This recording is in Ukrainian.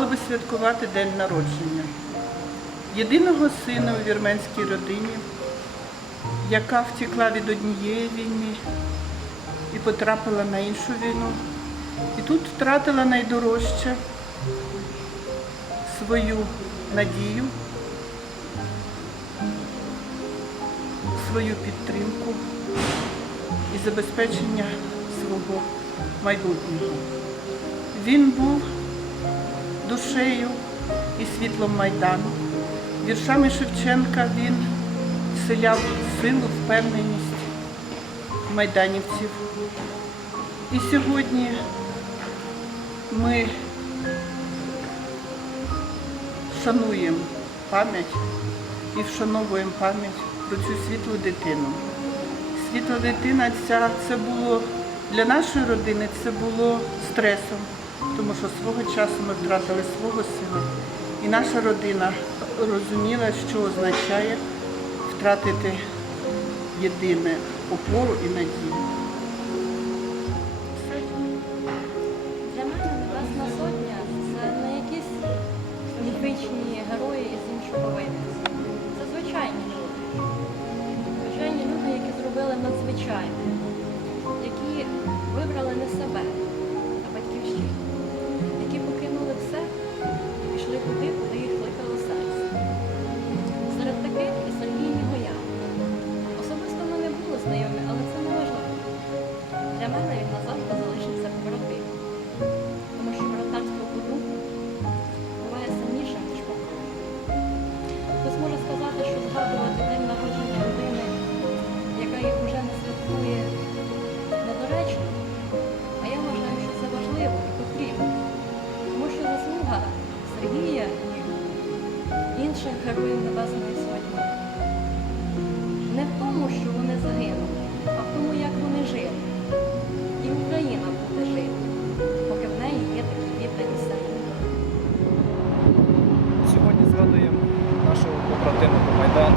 святкувати день народження єдиного сина у вірменській родині, яка втекла від однієї війни і потрапила на іншу війну. І тут втратила найдорожче свою надію, свою підтримку і забезпечення свого майбутнього. Він був душею і світлом Майдану. Віршами Шевченка він вселяв силу, впевненість майданівців. І сьогодні ми шануємо пам'ять і вшановуємо пам'ять про цю світлу дитину. Світла дитина ця це було для нашої родини це було стресом, тому що свого часу ми втратили свого сина. І наша родина розуміла, що означає втратити єдине опору і надію. Для мене Небесна Сотня це не якісь міфічні герої із іншого винесу. Це звичайні люди. Звичайні люди, які зробили надзвичайне, знайомі, але це не важливо. Для мене він назавжди залишиться побратимом. Тому що братарство по буває сильнішим, ніж по. Хтось може сказати, що згадувати день народження людини, яка їх уже не святкує, недоречно. А я вважаю, що це важливо і потрібно. Тому що заслуга Сергія і інших героїв Небесної Сотні вони а в тому, як вони жили. І Україна буде жити, поки в неї є такі віддані сини. Сьогодні згадуємо нашого побратима по Майдану.